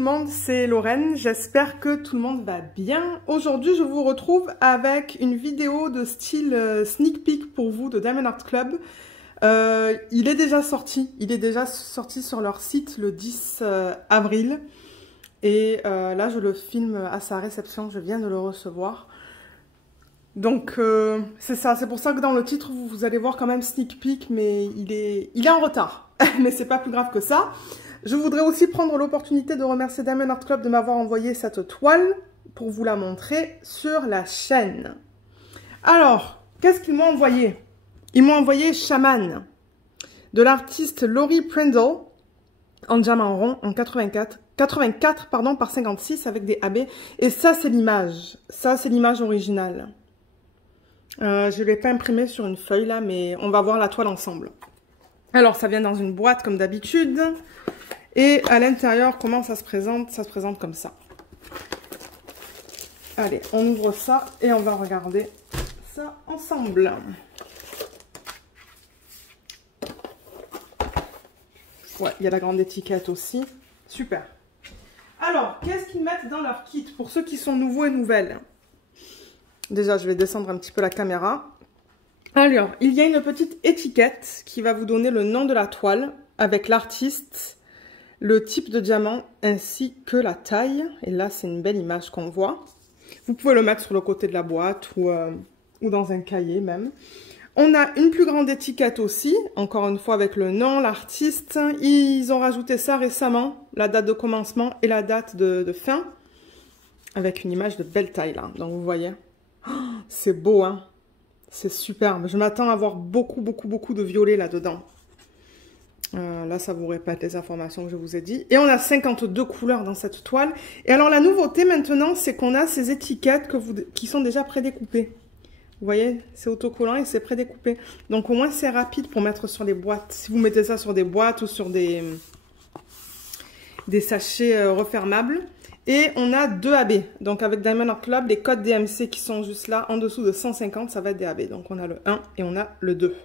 le monde, c'est Lorraine, j'espère que tout le monde va bien. Aujourd'hui, je vous retrouve avec une vidéo de style sneak peek pour vous de Diamond Art Club. Il est déjà sorti sur leur site le 10 avril. Et là, je le filme à sa réception, je viens de le recevoir. Donc, c'est ça, c'est pour ça que dans le titre, vous allez voir quand même sneak peek, mais il est en retard. Mais c'est pas plus grave que ça. Je voudrais aussi prendre l'opportunité de remercier Diamond Art Club de m'avoir envoyé cette toile pour vous la montrer sur la chaîne. Alors, qu'est-ce qu'ils m'ont envoyé? Ils m'ont envoyé Shaman de l'artiste Laurie Prindle en diamant rond en 84 par 56 avec des AB. Et ça, c'est l'image. Ça, c'est l'image originale. Je ne l'ai pas imprimé sur une feuille là, mais on va voir la toile ensemble. Alors, ça vient dans une boîte comme d'habitude. Et à l'intérieur, comment ça se présente? Ça se présente comme ça. Allez, on ouvre ça et on va regarder ça ensemble. Ouais, il y a la grande étiquette aussi. Super. Alors, qu'est-ce qu'ils mettent dans leur kit pour ceux qui sont nouveaux et nouvelles? Déjà, je vais descendre un petit peu la caméra. Alors, il y a une petite étiquette qui va vous donner le nom de la toile avec l'artiste, le type de diamant ainsi que la taille. Et là, c'est une belle image qu'on voit. Vous pouvez le mettre sur le côté de la boîte ou dans un cahier même. On a une plus grande étiquette aussi, encore une fois avec le nom, l'artiste. Ils ont rajouté ça récemment, la date de commencement et la date de fin, avec une image de belle taille là. Donc vous voyez, oh, c'est beau, hein? C'est superbe. Je m'attends à avoir beaucoup de violet là-dedans. Là, ça vous répète les informations que je vous ai dit. Et on a 52 couleurs dans cette toile. Et alors, la nouveauté maintenant, c'est qu'on a ces étiquettes qui sont déjà prédécoupées. Vous voyez, c'est autocollant et c'est prédécoupé. Donc, au moins, c'est rapide pour mettre sur les boîtes. Si vous mettez ça sur des boîtes ou sur des sachets refermables. Et on a 2 AB. Donc, avec Diamond Art Club, les codes DMC qui sont juste là, en dessous de 150, ça va être des AB. Donc, on a le 1 et on a le 2.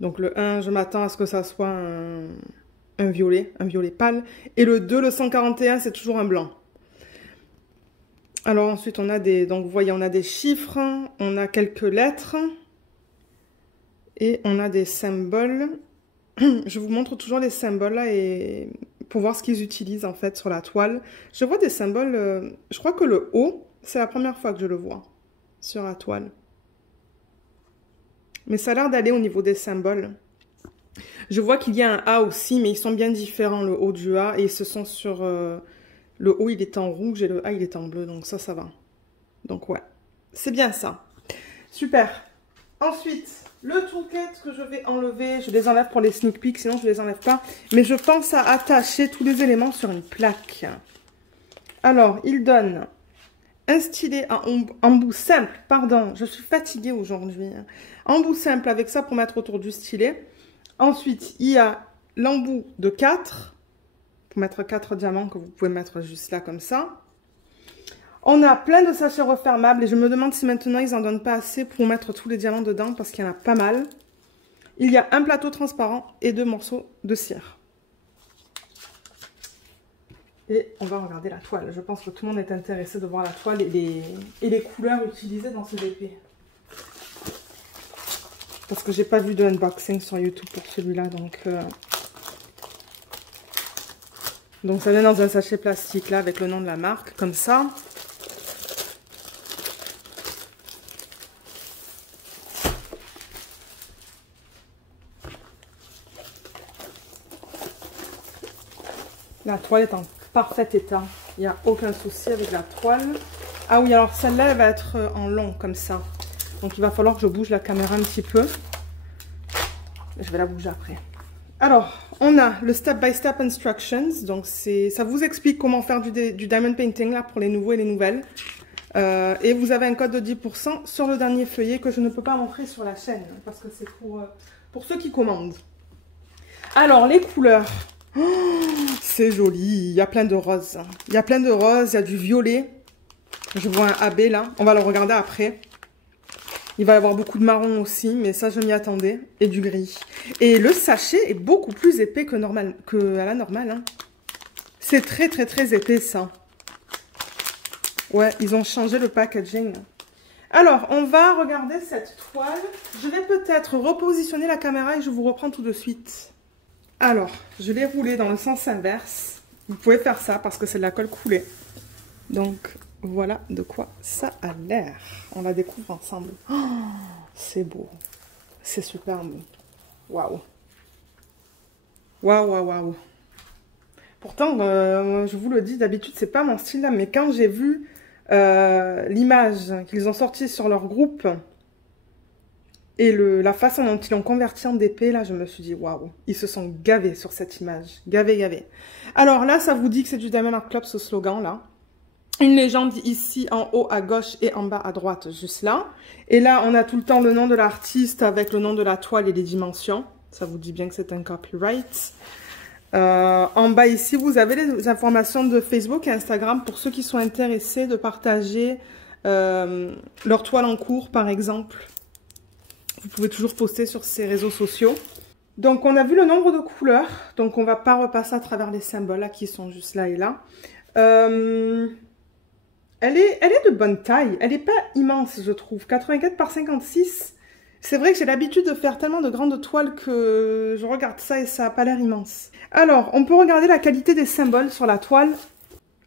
Donc le 1, je m'attends à ce que ça soit un violet pâle. Et le 2, le 141, c'est toujours un blanc. Alors ensuite, on a donc vous voyez, on a des chiffres, on a quelques lettres. Et on a des symboles. Je vous montre toujours les symboles là et pour voir ce qu'ils utilisent en fait sur la toile. Je vois des symboles, je crois que le O, c'est la première fois que je le vois sur la toile. Mais ça a l'air d'aller au niveau des symboles. Je vois qu'il y a un A aussi, mais ils sont bien différents, le O du A. Et ce sont sur... le O, il est en rouge et le A, il est en bleu. Donc ça va. Donc ouais, c'est bien ça. Super. Ensuite, le toolkit que je vais enlever. Je les enlève pour les sneak peeks, sinon je ne les enlève pas. Mais je pense à attacher tous les éléments sur une plaque. Alors, il donne... un stylet en embout simple, pardon, je suis fatiguée aujourd'hui. Embout simple avec ça pour mettre autour du stylet. Ensuite, il y a l'embout de 4, pour mettre 4 diamants que vous pouvez mettre juste là comme ça. On a plein de sachets refermables et je me demande si maintenant ils n'en donnent pas assez pour mettre tous les diamants dedans parce qu'il y en a pas mal. Il y a un plateau transparent et 2 morceaux de cire. Et on va regarder la toile. Je pense que tout le monde est intéressé de voir la toile et les couleurs utilisées dans ce DP. Parce que j'ai pas vu de unboxing sur YouTube pour celui-là. Donc ça vient dans un sachet plastique là avec le nom de la marque, comme ça. La toile est en parfait état. Il n'y a aucun souci avec la toile. Ah oui, alors celle-là, elle va être en long, comme ça. Donc, il va falloir que je bouge la caméra un petit peu. Je vais la bouger après. Alors, on a le step-by-step instructions. Donc, ça vous explique comment faire du diamond painting, là, pour les nouveaux et les nouvelles. Et vous avez un code de 10% sur le dernier feuillet que je ne peux pas montrer sur la chaîne. Parce que c'est pour ceux qui commandent. Alors, les couleurs... Oh, c'est joli, il y a plein de roses. Il y a plein de roses, il y a du violet. Je vois un AB là, on va le regarder après. Il va y avoir beaucoup de marron aussi, mais ça je m'y attendais. Et du gris. Et le sachet est beaucoup plus épais que à la normale. Hein. C'est très, très, très épais, ça. Ouais, ils ont changé le packaging. Alors, on va regarder cette toile. Je vais peut-être repositionner la caméra et je vous reprends tout de suite. Alors, je l'ai roulée dans le sens inverse. Vous pouvez faire ça parce que c'est de la colle coulée. Donc, voilà de quoi ça a l'air. On la découvre ensemble. Oh, c'est beau. C'est super beau. Waouh. Waouh, waouh, waouh. Pourtant, je vous le dis, d'habitude, c'est pas mon style là. Mais quand j'ai vu l'image qu'ils ont sortie sur leur groupe et la façon dont ils l'ont converti en DP, là, je me suis dit, waouh, ils se sont gavés sur cette image. Gavés, gavés. Alors là, ça vous dit que c'est du Diamond Art Club, ce slogan là. Une légende ici en haut à gauche et en bas à droite, juste là. Et là, on a tout le temps le nom de l'artiste avec le nom de la toile et les dimensions. Ça vous dit bien que c'est un copyright. En bas ici, vous avez les informations de Facebook et Instagram pour ceux qui sont intéressés de partager leur toile en cours, par exemple. Vous pouvez toujours poster sur ces réseaux sociaux. Donc, on a vu le nombre de couleurs. Donc, on ne va pas repasser à travers les symboles là, qui sont juste là et là. Elle est de bonne taille. Elle n'est pas immense, je trouve. 84 par 56. C'est vrai que j'ai l'habitude de faire tellement de grandes toiles que je regarde ça et ça n'a pas l'air immense. Alors, on peut regarder la qualité des symboles sur la toile.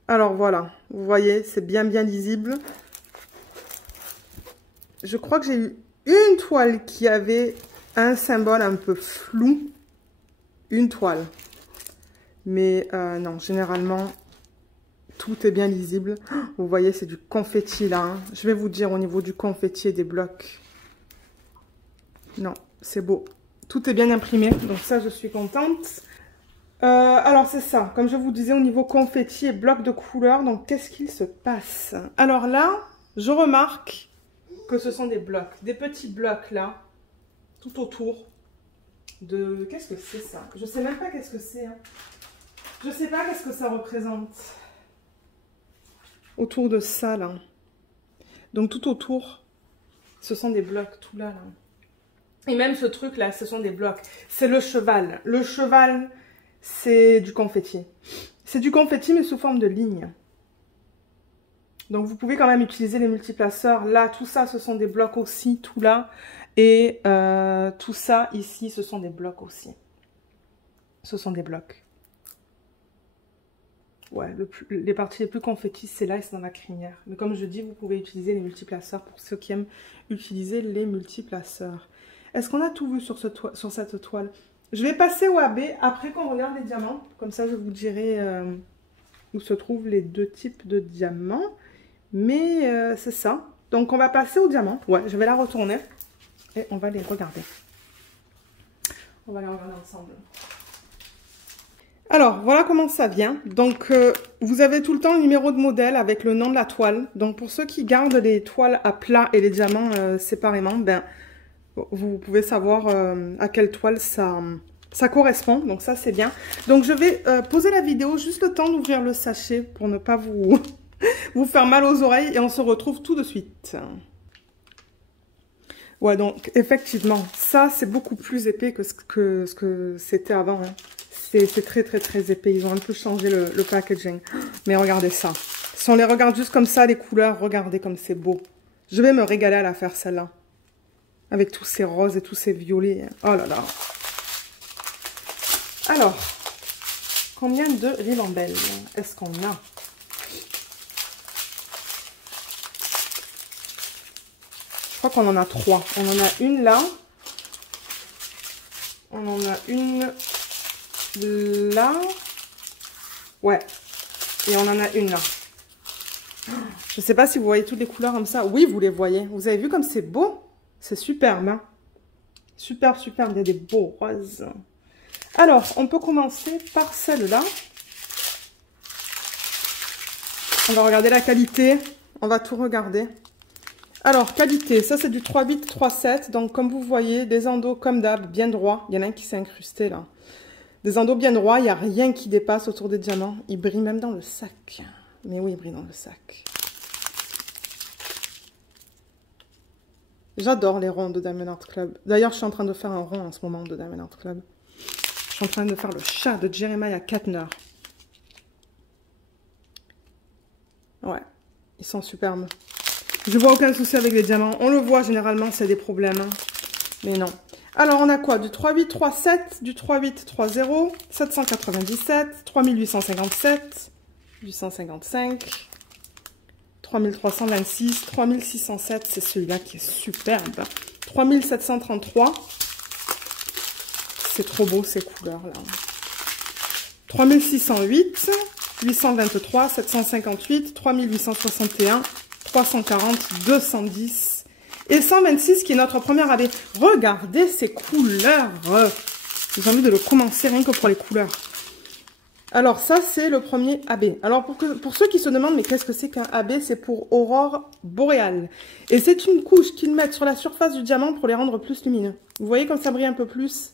Alors voilà, vous voyez, c'est bien lisible. Je crois que j'ai eu une toile qui avait un symbole un peu flou. Une toile. Mais non, généralement, tout est bien lisible. Vous voyez, c'est du confetti là. Hein. Je vais vous dire au niveau du confetti et des blocs. Non, c'est beau. Tout est bien imprimé, donc ça, je suis contente. Alors, c'est ça. Comme je vous disais, au niveau confetti et blocs de couleurs, donc qu'est-ce qu'il se passe? Alors là, je remarque que ce sont des blocs. Des petits blocs là, tout autour de... Qu'est-ce que c'est ça? Je sais même pas qu'est-ce que c'est. Hein. Je sais pas qu'est-ce que ça représente. Autour de ça, là. Donc, tout autour, ce sont des blocs, tout là, là. Et même ce truc-là, ce sont des blocs. C'est le cheval. Le cheval, c'est du confetti. C'est du confetti, mais sous forme de ligne. Donc, vous pouvez quand même utiliser les multiplaceurs. Là, tout ça, ce sont des blocs aussi, tout là. Et tout ça, ici, ce sont des blocs aussi. Ce sont des blocs. Ouais, les parties les plus confettis, c'est là et c'est dans la crinière. Mais comme je dis, vous pouvez utiliser les multiplaceurs pour ceux qui aiment utiliser les multiplaceurs. Est-ce qu'on a tout vu sur cette toile? Je vais passer au AB après qu'on regarde les diamants. Comme ça, je vous dirai où se trouvent les deux types de diamants. Mais c'est ça. Donc, on va passer aux diamants. Ouais, je vais la retourner et on va les regarder. On va les regarder ensemble. Alors, voilà comment ça vient. Donc, vous avez tout le temps le numéro de modèle avec le nom de la toile. Donc, pour ceux qui gardent les toiles à plat et les diamants séparément, ben, vous pouvez savoir à quelle toile ça correspond. Donc, ça, c'est bien. Donc, je vais poser la vidéo juste le temps d'ouvrir le sachet pour ne pas vous, vous faire mal aux oreilles. Et on se retrouve tout de suite. Ouais, donc, effectivement, ça, c'est beaucoup plus épais que ce que c'était avant. Hein. C'est très, très, très épais. Ils ont un peu changé le packaging. Mais regardez ça. Si on les regarde juste comme ça, les couleurs, regardez comme c'est beau. Je vais me régaler à la faire, celle-là. Avec tous ces roses et tous ces violets. Oh là là. Alors, combien de ribambelles est-ce qu'on a? Je crois qu'on en a 3. On en a une là. On en a une... là, ouais, et on en a une là. Je sais pas si vous voyez toutes les couleurs comme ça. Oui, vous les voyez. Vous avez vu comme c'est beau? C'est superbe, hein? Superbe, superbe. Il y a des beaux roses. Alors, on peut commencer par celle-là. On va regarder la qualité. On va tout regarder. Alors, qualité, ça c'est du 3,8, 3,7. Donc, comme vous voyez, des endos comme d'hab, bien droits. Il y en a un qui s'est incrusté là. Des endos bien droits, il n'y a rien qui dépasse autour des diamants. Il brille même dans le sac. Mais oui, il brille dans le sac. J'adore les ronds de Diamond Art Club. D'ailleurs, je suis en train de faire un rond en ce moment de Diamond Art Club. Je suis en train de faire le chat de Jeremiah Katner. Ouais, ils sont superbes. Je vois aucun souci avec les diamants. On le voit généralement, c'est des problèmes. Hein. Mais non. Alors, on a quoi? Du 3,8, 3,7, du 3,8, 3,0, 797, 3857, 855, 3326, 3607, c'est celui-là qui est superbe. 3733, c'est trop beau ces couleurs-là. 3608, 823, 758, 3861, 340, 210 et 126 qui est notre première AB. Regardez ces couleurs. J'ai envie de le commencer rien que pour les couleurs. Alors ça c'est le premier AB. Alors pour ceux qui se demandent mais qu'est-ce que c'est qu'un AB, c'est pour aurore boréale. Et c'est une couche qu'ils mettent sur la surface du diamant pour les rendre plus lumineux. Vous voyez comme ça brille un peu plus?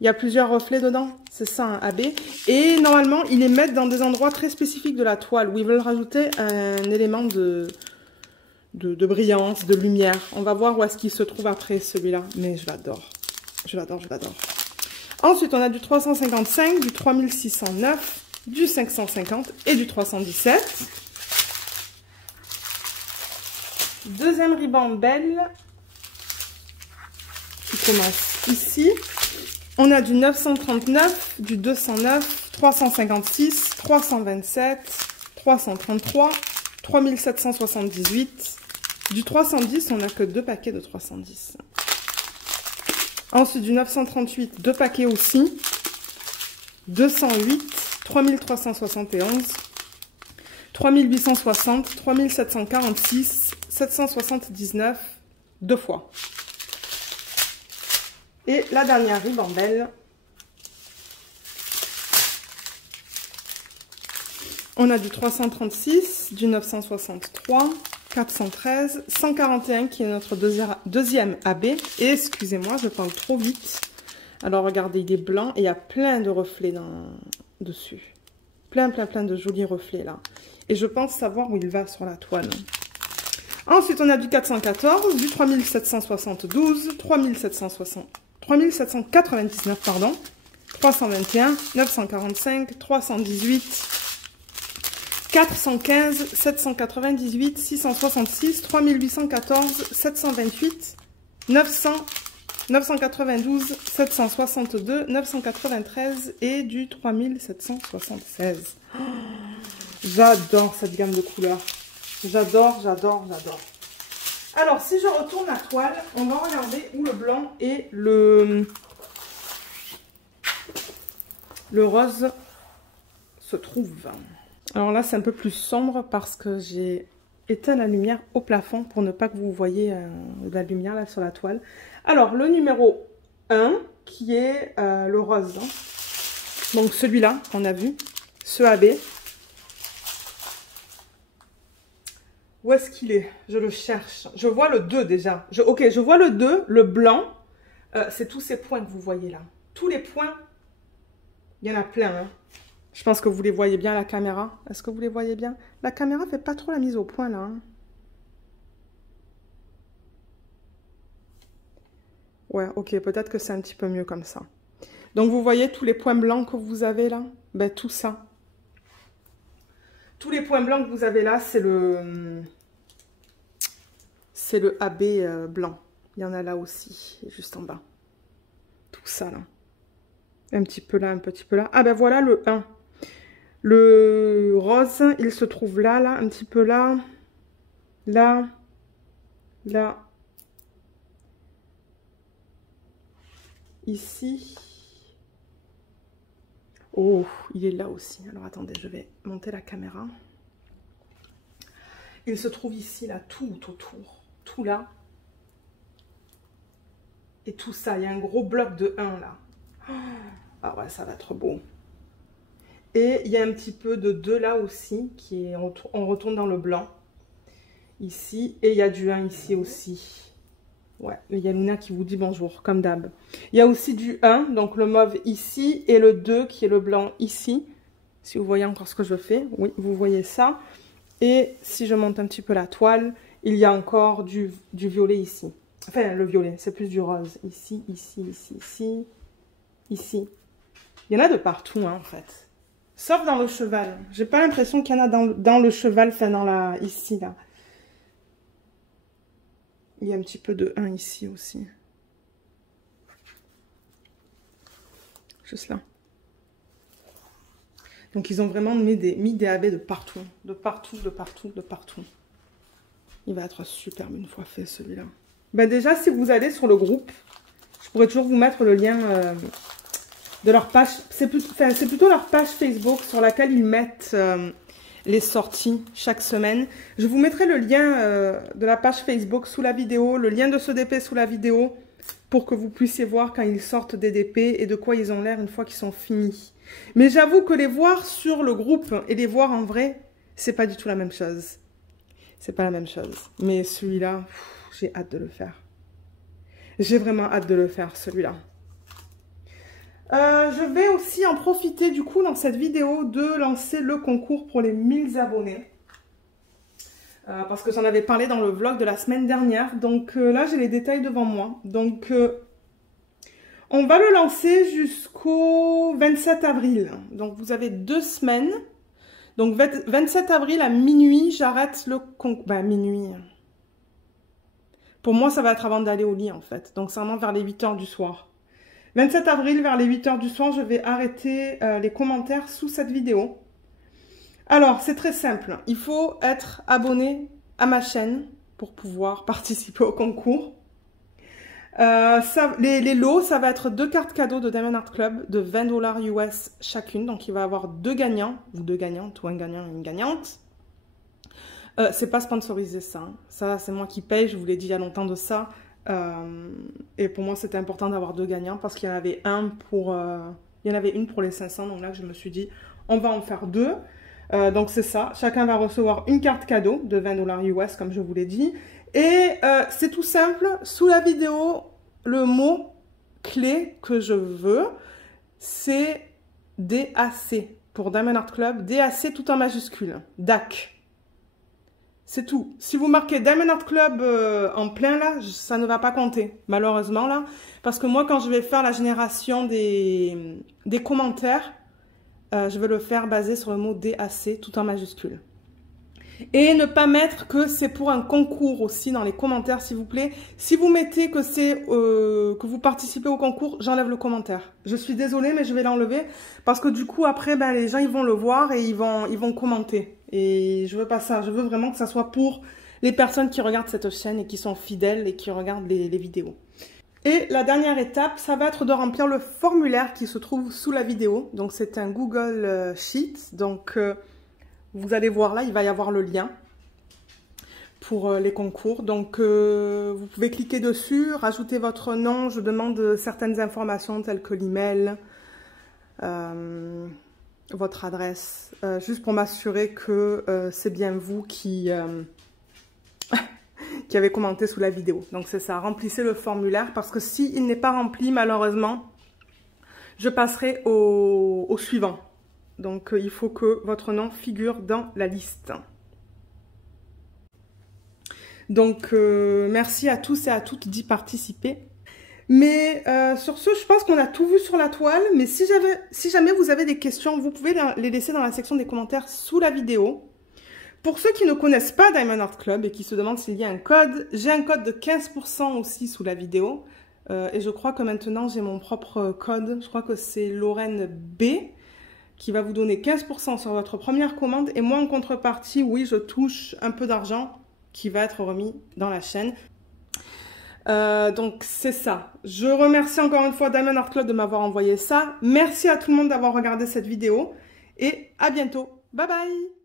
Il y a plusieurs reflets dedans, c'est ça un AB. Et normalement, ils les mettent dans des endroits très spécifiques de la toile où ils veulent rajouter un élément de brillance, de lumière. On va voir où est-ce qu'il se trouve après celui-là. Mais je l'adore, je l'adore, je l'adore. Ensuite, on a du 355, du 3609, du 550 et du 317. Deuxième ribambelle qui commence ici. On a du 939, du 209, 356, 327, 333, 3778. Du 310, on n'a que 2 paquets de 310. Ensuite, du 938, 2 paquets aussi. 208, 3371, 3860, 3746, 779, 2 fois. Et la dernière ribambelle, on a du 336, du 963, 413, 141 qui est notre deuxième AB. Et excusez-moi, je parle trop vite. Alors regardez, il est blanc et il y a plein de reflets dessus. Plein de jolis reflets là. Et je pense savoir où il va sur la toile. Ensuite, on a du 414, du 3772, 3799, pardon, 321, 945, 318, 415, 798, 666, 3814, 728, 900, 992, 762, 993 et du 3776. Oh, j'adore cette gamme de couleurs. J'adore, j'adore, j'adore. Alors, si je retourne la toile, on va regarder où le blanc et le rose se trouvent. Alors là, c'est un peu plus sombre parce que j'ai éteint la lumière au plafond pour ne pas que vous voyez de la lumière là sur la toile. Alors, le numéro 1, qui est le rose. Hein. Donc, celui-là qu'on a vu, ce AB. Où est-ce qu'il est? Je le cherche. Je vois le 2 déjà. Ok, je vois le 2, le blanc. C'est tous ces points que vous voyez là. Tous les points, il y en a plein. Hein. Je pense que vous les voyez bien à la caméra. Est-ce que vous les voyez bien? La caméra ne fait pas trop la mise au point là. Hein. Ouais, ok, peut-être que c'est un petit peu mieux comme ça. Donc vous voyez tous les points blancs que vous avez là? Ben tout ça. Tous les points blancs que vous avez là, c'est le AB blanc. Il y en a là aussi, juste en bas. Tout ça là. Un petit peu là, un petit peu là. Ah ben voilà le 1. Le rose, il se trouve là, là, un petit peu là. Là. Là. Ici. Oh, il est là aussi. Alors attendez, je vais monter la caméra. Il se trouve ici, là, tout autour. Tout là. Et tout ça. Il y a un gros bloc de 1 là. Ah ouais, ça va être beau. Et il y a un petit peu de 2 là aussi. On retourne dans le blanc. Ici. Et il y a du 1 ici aussi. Ouais, il y a Luna qui vous dit bonjour, comme d'hab. Il y a aussi du 1, donc le mauve ici, et le 2 qui est le blanc ici. Si vous voyez encore ce que je fais, oui, vous voyez ça. Et si je monte un petit peu la toile, il y a encore du violet ici. Enfin, le violet, c'est plus du rose. Ici, ici, ici, ici, ici. Il y en a de partout, hein, en fait. Sauf dans le cheval. J'ai pas l'impression qu'il y en a dans le cheval, enfin dans la... ici, là. Il y a un petit peu de 1 ici aussi. Juste là. Donc ils ont vraiment mis des AB de partout. De partout, de partout, de partout. Il va être superbe une fois fait celui-là. Bah déjà, si vous allez sur le groupe, je pourrais toujours vous mettre le lien de leur page. C'est plutôt leur page Facebook sur laquelle ils mettent les sorties chaque semaine. Je vous mettrai le lien de la page Facebook sous la vidéo, le lien de ce DP sous la vidéo, pour que vous puissiez voir quand ils sortent des DP et de quoi ils ont l'air une fois qu'ils sont finis. Mais j'avoue que les voir sur le groupe et les voir en vrai, c'est pas du tout la même chose. C'est pas la même chose. Mais celui-là, j'ai hâte de le faire. J'ai vraiment hâte de le faire, celui-là. Je vais aussi en profiter, du coup, dans cette vidéo, de lancer le concours pour les 1000 abonnés. Parce que j'en avais parlé dans le vlog de la semaine dernière. Donc là, j'ai les détails devant moi. Donc, on va le lancer jusqu'au 27 avril. Donc, vous avez 2 semaines. Donc, 27 avril à minuit, j'arrête le concours. Ben, minuit. Pour moi, ça va être avant d'aller au lit, en fait. Donc, c'est vraiment vers les 8 h du soir. 27 avril, vers les 8 h du soir, je vais arrêter les commentaires sous cette vidéo. Alors, c'est très simple. Il faut être abonné à ma chaîne pour pouvoir participer au concours. Les lots, ça va être 2 cartes cadeaux de Diamond Art Club de 20 $ US chacune. Donc, il va y avoir 2 gagnants, ou 2 gagnantes, ou un gagnant et une gagnante. C'est pas sponsorisé, ça. Hein. Ça, c'est moi qui paye. Je vous l'ai dit il y a longtemps de ça. Et pour moi, c'était important d'avoir 2 gagnants parce qu'il y en avait une pour les 500. Donc là, je me suis dit, on va en faire 2. Donc, c'est ça. Chacun va recevoir une carte cadeau de 20 $ US, comme je vous l'ai dit. Et c'est tout simple. Sous la vidéo, le mot clé que je veux, c'est DAC. Pour Diamond Art Club, DAC tout en majuscule. DAC. C'est tout. Si vous marquez Diamond Art Club en plein là, ça ne va pas compter, malheureusement là. Parce que moi, quand je vais faire la génération des commentaires, je vais le faire basé sur le mot DAC tout en majuscule. Et ne pas mettre que c'est pour un concours aussi dans les commentaires, s'il vous plaît. Si vous mettez que c'est que vous participez au concours, j'enlève le commentaire. Je suis désolée, mais je vais l'enlever parce que du coup, après, ben, les gens ils vont le voir et ils vont commenter. Et je veux pas ça. Je veux vraiment que ça soit pour les personnes qui regardent cette chaîne et qui sont fidèles et qui regardent les vidéos. Et la dernière étape, ça va être de remplir le formulaire qui se trouve sous la vidéo. Donc, c'est un Google Sheet. Donc, vous allez voir là, il va y avoir le lien pour les concours. Donc, vous pouvez cliquer dessus, rajouter votre nom. Je demande certaines informations telles que l'email, votre adresse, juste pour m'assurer que c'est bien vous qui avez commenté sous la vidéo. Donc, c'est ça, remplissez le formulaire parce que s'il n'est pas rempli, malheureusement, je passerai au suivant. Donc, il faut que votre nom figure dans la liste. Donc, merci à tous et à toutes d'y participer. Mais sur ce, je pense qu'on a tout vu sur la toile. Mais si jamais vous avez des questions, vous pouvez les laisser dans la section des commentaires sous la vidéo. Pour ceux qui ne connaissent pas Diamond Art Club et qui se demandent s'il y a un code, j'ai un code de 15% aussi sous la vidéo. Et je crois que maintenant, j'ai mon propre code. Je crois que c'est Lorraine B. Qui va vous donner 15% sur votre première commande. Et moi, en contrepartie, oui, je touche un peu d'argent qui va être remis dans la chaîne. Donc, c'est ça. Je remercie encore une fois Diamond Art Club de m'avoir envoyé ça. Merci à tout le monde d'avoir regardé cette vidéo. Et à bientôt. Bye bye!